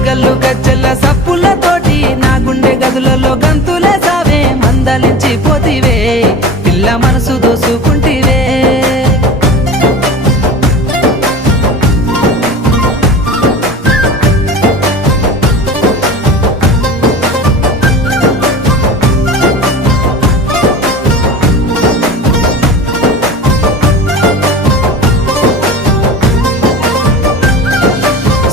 గల్లు గజ్జల్ల సప్పులతోటి నా గుండె గదులలో గంతులే సావే మందలించి పోతివే పిల్ల మనసు దోసు